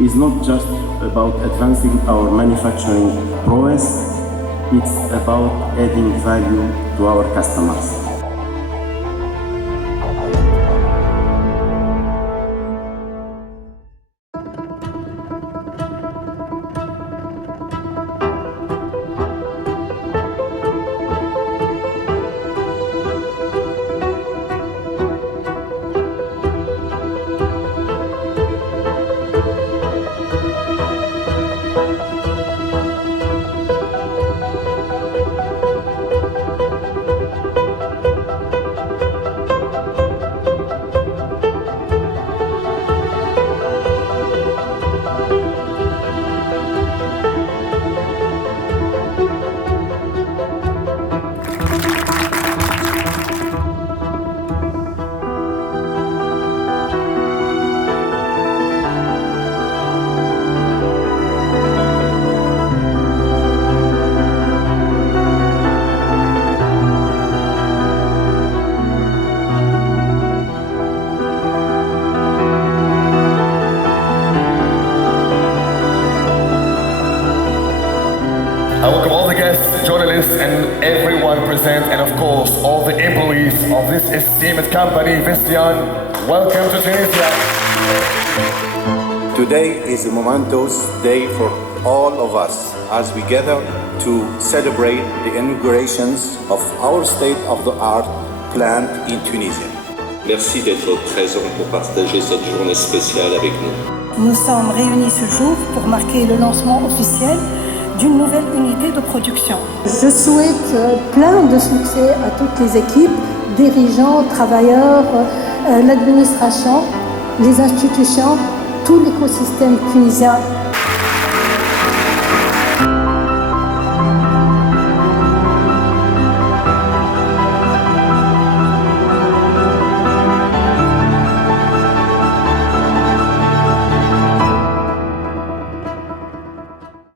is not just about advancing our manufacturing prowess, it's about adding value to our customers. I welcome all the guests, journalists, and everyone present, and of course, all the employees of this esteemed company, Visteon. Welcome to Tunisia. Today is a momentous day for all of us as we gather to celebrate the inaugurations of our state-of-the-art plant in Tunisia. Merci d'être présent pour partager cette journée spéciale avec nous. Nous sommes réunis ce jour pour marquer le lancement officiel d'une nouvelle unité de production. Je souhaite plein de succès à toutes les équipes, dirigeants, travailleurs, l'administration, les institutions, tout l'écosystème tunisien